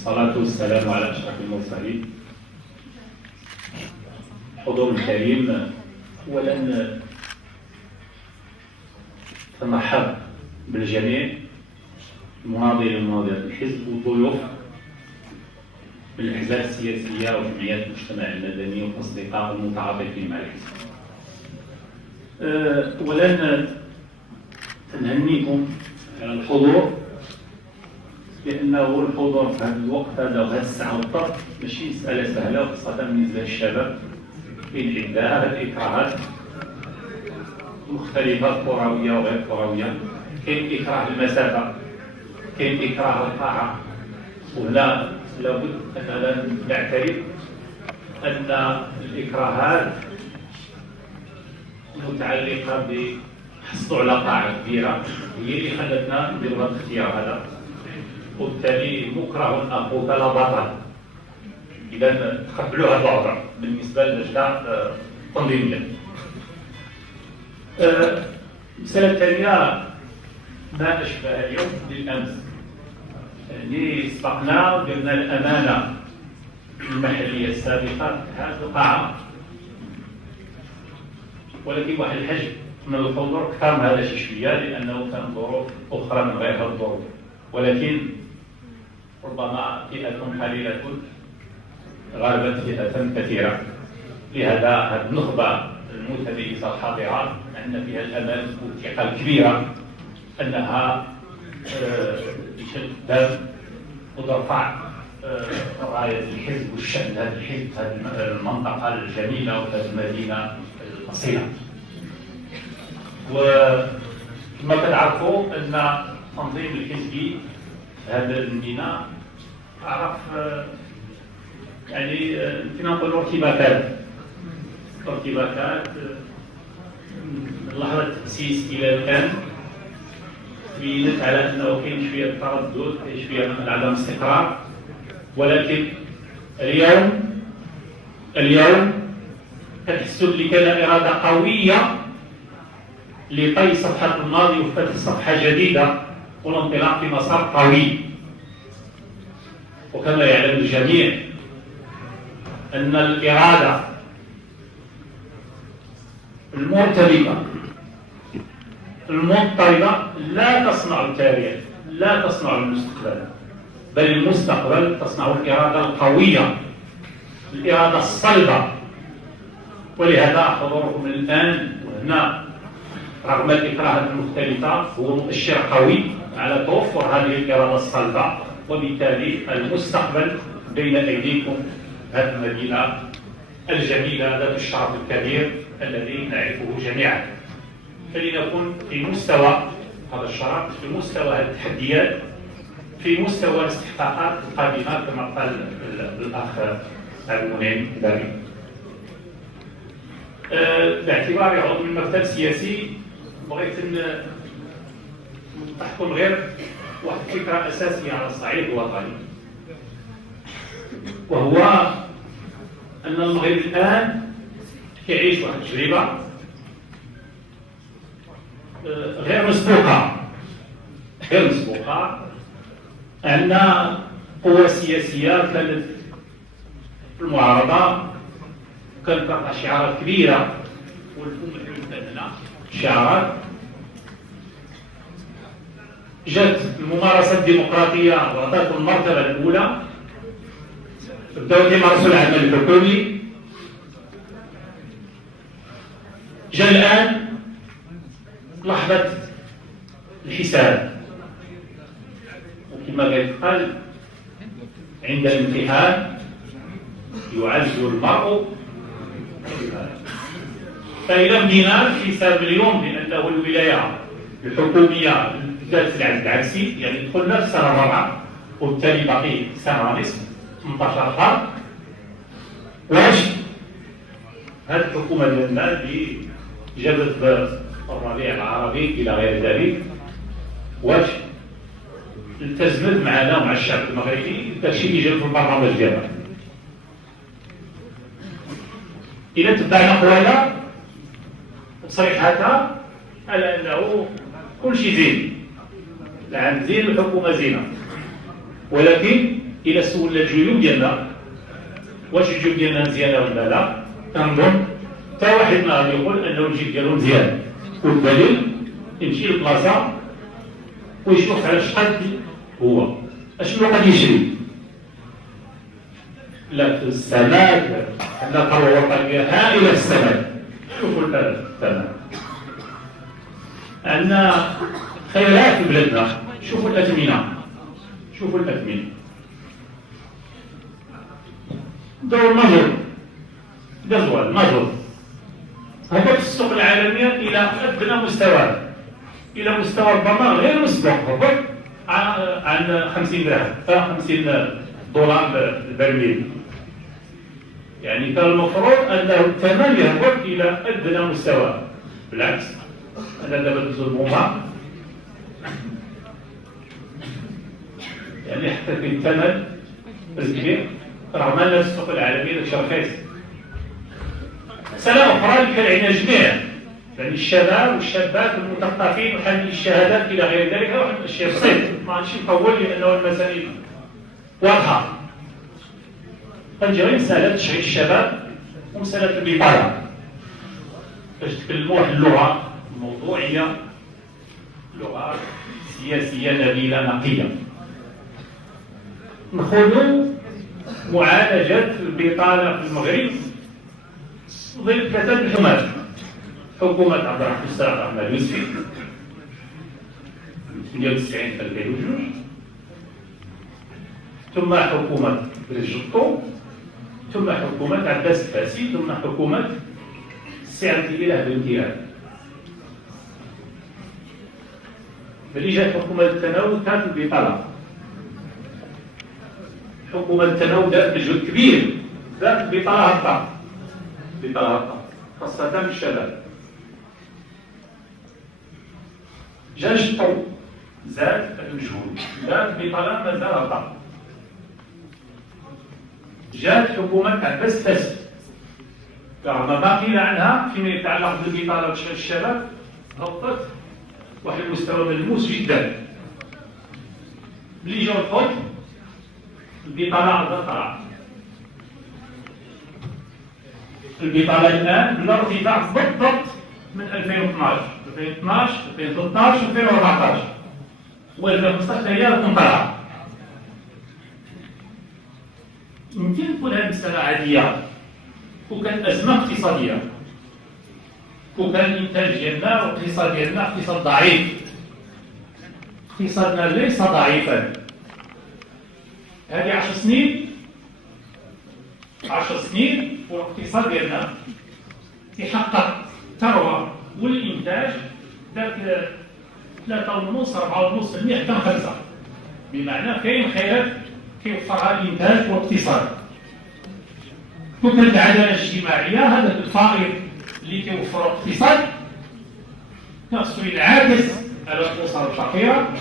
الصلاة والسلام على أشرف المرسلين. الحضور الكريم، أولا نرحب بالجميع، المناضلين ومناضلات الحزب والضيوف من الأحزاب السياسية وجمعيات المجتمع المدني والأصدقاء المتعاطفين مع الحزب. أولا نهنيكم على الحضور، لأنه الحضور في هذا الوقت هذا وهذه الساعة بالضبط ماشي مسألة سهلة، وخاصة بالنسبة للشباب. بين عدة الإكراهات مختلفة، كروية وغير كروية. كاين إكراه المسافة، كاين إكراه الطاعة، وهنا لابد أننا نعترف أن الإكراهات المتعلقة بحصلوا على طاعة كبيرة هي اللي خلتنا نديروا هذا الاختيار هذا، وبالتالي مكره أخوك لا بطل. إذا تقبلوا هذا الوضع بالنسبة للجنة التنظيمية. المسألة الثانية ما أشبه اليوم بالأمس، يعني سبقنا ودرنا الأمانة المحلية السابقة في هذه القاعة، ولكن واحد الحجم من الحضور كثر من هذا شوية، لأنه كان ظروف أخرى من غير هذه الظروف، ولكن ربما فئة قليلة غلبت فئة كثيرة. لهذا هذه النخبة المتميزة الحاضرة عندنا فيها الأمل والثقة الكبيرة أنها تشد الدم وترفع راية الحزب والشأن هذا الحزب في هذه المنطقة الجميلة وفي هذه المدينة الأصيلة. وكما تعرفوا أن التنظيم الحزبي في هذا الميناء عرف يعني فينا نقولوا ارتباكات من لحظة التأسيس إلى الآن، بينت على أنه كاين شوية تردد، كاين شوية من عدم استقرار. ولكن اليوم كتحسوا بلي كان إرادة قوية لطي صفحة الماضي وفتح صفحة جديدة والانطلاق في مسار قوي. وكما يعلم الجميع أن الإرادة المرتبطة المضطربة لا تصنع التاريخ، لا تصنع المستقبل، بل المستقبل تصنع الإرادة القوية، الإرادة الصلبة. ولهذا حضوركم الآن وهنا رغم الإكراهات المختلفة هو مؤشر قوي على توفر هذه الإرادة الصلبة، وبالتالي المستقبل بين أيديكم. هذه المدينة الجميلة ذات الشرف الكبير الذي نعرفه جميعا، فلنكن في مستوى هذا الشرف، في مستوى هذه التحديات، في مستوى الاستحقاقات القادمة كما قال الأخ المنعم داري. باعتباري عضو من المكتب السياسي بغيت تحكم غير واحد الفكرة أساسية على الصعيد الوطني، وهو أن المغرب الآن يعيش واحد التجربة غير مسبوقة، أن قوى سياسية كانت في المعارضة كانت ترفع شعارات كبيرة، والأمة المتدنة شعارات. جات الممارسة الديمقراطية وعطاتهم المرتبة الأولى، بداو يمارسوا العمل الحكومي. جاء الآن لحظة الحساب، وكما يقال عند الامتحان يعز المرء. فإذا بدينا الحساب اليوم بأنه الولاية الحكومية ذات العدد العكسي، يعني دخلنا في السنة الرابعة وبالتالي باقي سنة ونصف 18 شهر. واش هذه الحكومة ديالنا اللي جابت الربيع العربي إلى غير ذلك، واش التزمت معنا ومع الشعب المغربي داكشي اللي جاب في البرنامج ديالنا؟ إذا تبعنا قوانا تصريحاتها على أنه كل شيء زين، العام زين والحكومة زينة، ولكن الى سولنا الجيوب ديالنا واش الجيوب ديالنا مزيانه ولا لا، كنظن حتى واحد ما غادي يقول انه الجيب ديالو مزيان. والدليل يمشي للبلاصه ويشوف على شقد هو اشنو غادي يشري، لا في السماد عندنا ثروه وطنيه هائله في السماد. شوفوا الثمن، عندنا خيرات في بلادنا. شوفوا الاثمنه، شوفوا الاثمنه، دور المازوت، غازوال المازوت هبط في السوق العالميه الى ادنى مستوى، الى مستوى ربما غير مسبوق، هبط عن 50 درهم 50 دولار البرميل. يعني كان المفروض انه الثمن يهبط الى ادنى مستوى، بالعكس انا دابا دوزو البومه يعني حتى في الثمن كبير، رغم ان السوق العالميه داكشي رخيص. مسألة أخرى اللي كنعنيها جميع، يعني الشباب والشابات المثقفين وحاملي الشهادات إلى غير ذلك، واحد الشيء بسيط ما غاديش نطول لأنه المسائل واضحة. غنجي غير مسألة تشغيل الشباب ومسألة البطالة باش تكلموا واحد اللغة موضوعية، لغة سياسية نبيلة نقية. نخوضوا معالجة البطالة في المغرب ظل ثلاثة الحكومات: حكومة عبد الرحمن اليوسفي 98 في 2002، ثم حكومة بريجوتو، ثم حكومة عباس الفاسي، ثم حكومة السي عبد الإله بن كيران. ملي جات حكومة التناوب كانت البطالة. حكومة التناوب دارت مجهود كبير، دارت البطالة هبطت، البطالة هبطت خاصة في الشباب. جا الشطو زاد المجهود، زاد البطالة مازال هبطت. جات حكومة عباس الفاسي رغم ما قيل عنها فيما يتعلق بالبطالة وشغل الشباب هبطت واحد المستوى ملموس جدا. ملي جاو الحكم البطالة عندها طلع. البطالة الآن بلا ارتفاع بالضبط من 2012 2013 2014 و2015 هي رقم طلع. يمكن تكون هذه المسألة عادية وكانت أزمة اقتصادية وكان الإنتاج ديالنا والاقتصاد ديالنا اقتصاد ضعيف. اقتصادنا ليس ضعيفا. هذه 10 سنين والاقتصاد ديالنا تحقق ثروة والإنتاج داك 3.5 4.5% حتى 5، بمعنى كاين خيرات كيوفرها الإنتاج والاقتصاد. وكانت العدالة الاجتماعية هذا الفائض اللي كيوفر الاقتصاد خاصو ينعكس على الأسر الفقيرة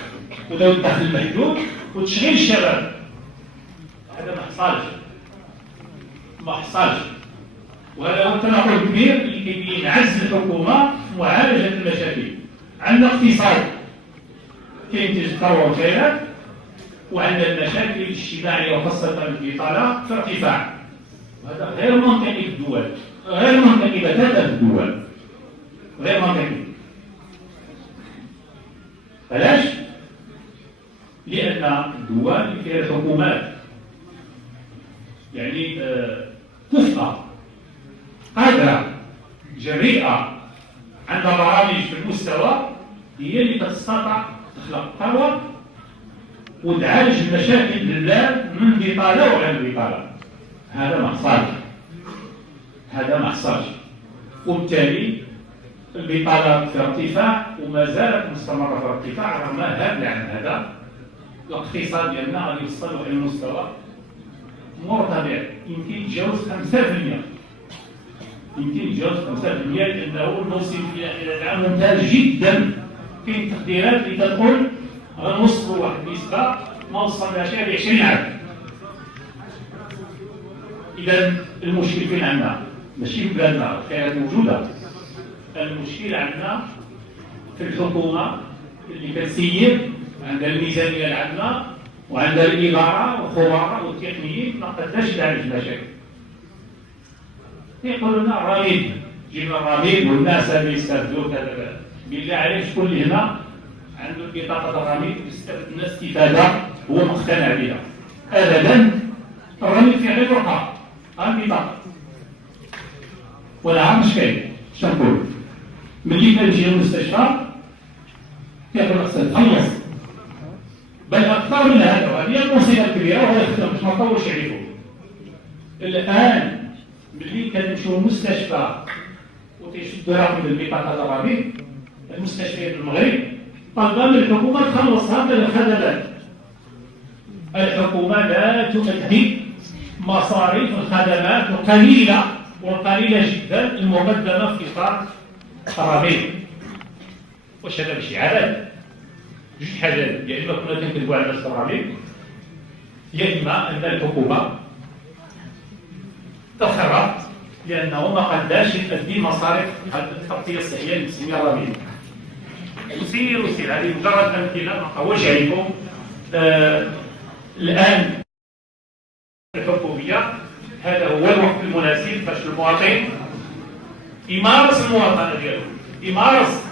وذوي الدخل المحدود وتشغيل الشباب. هذا ما حصلش وهذا هو التناقض الكبير اللي كيبين عجز الحكومة في معالجة المشاكل. عندنا اقتصاد كينتج ثروة وخيرات، وعندنا المشاكل الاجتماعية وخاصة البطالة في ارتفاع. وهذا غير منطقي في الدول، غير منطقي بتاتا في الدول، غير منطقي. علاش؟ لأن الدول اللي فيها الحكومات يعني كفءة قادرة جريئة عندها برامج في المستوى هي اللي تستطيع تخلق ثروة وتعالج المشاكل البلاد من بطالة وغير بطالة. هذا ما حصلش وبالتالي البطالة في ارتفاع وما زالت مستمرة في ارتفاع رغم هذا عن هذا. الاقتصاد ديالنا غادي يوصل لواحد المستوى مرتفع يمكن يتجاوز 5%، لأنه الموسم إلى العام ممتاز جدا. كاين تقديرات اللي تقول غنوصلوا واحد النسبة ما وصلناش ل 20 عام. إذا المشكل فين عندنا؟ ماشي في بلادنا كانت موجودة، المشكل عندنا في الحكومة اللي كتسير عندها الميزانية العامة وعند الإدارة والخبراء والتقنيين ما قداش يعالج المشاكل. يقولوا لنا الرميد، جينا الرميد والناس اللي يستافدوا كذا، بالله عليك شكون اللي هنا عنده بطاقة الرميد يستفاد استفادة هو مقتنع بها؟ أبدا. الرميد فيه غير ورقة، البطاقة ولا عارف اش كاين. شنقول ملي كنجي للمستشفى كيقول خصك تخلص، بل اكثر من هذا. وهذه المصيبه الكبيره وهي باش ما نطولش عليكم. الان ملي كنمشيو للمستشفى وتيشدوا رقم البطاقه الرميد، المستشفيات المغرب طالبه من الحكومه تخلصها من الخدمات. الحكومه لا تؤدي مصاريف الخدمات القليله وقليله جدا المقدمه في اطار الرميد. واش هذا ماشي عدل؟ جوج حاجات، يا اما كنا تنكذبوا على الناس الرميد، يا اما ان الحكومه تخرب لانه ما قداش يؤدي مصاريف التغطيه الصحيه اللي تسميها الرميد. وسير هذه مجرد امثله ما نطولش عليكم. الان الحكوميه هذا هو الوقت المناسب باش المواطن يمارس المواطنه ديالو، يمارس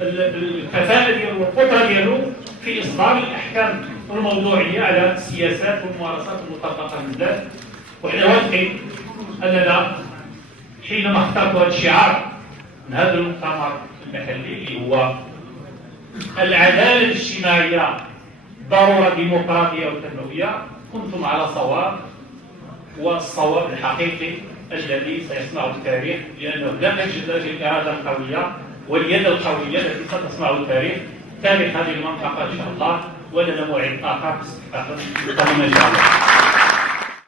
الكفاءه ديالو والقدره ديالو في اصدار الاحكام الموضوعيه على السياسات والممارسات المطبقه بالذات. وحنا واثقين اننا حينما اخترت هذا الشعار من هذا المؤتمر المحلي اللي هو العداله الاجتماعيه ضروره ديمقراطيه وتنمويه، كنتم على صواب، والصواب الحقيقي الذي سيصنع التاريخ، لانه لا يوجد هذه الاراده القويه واليد القويه التي ستصنع التاريخ، تاريخ هذه المنطقه ان شاء الله. ولنا موعد اخر في استحقاق ان شاء الله.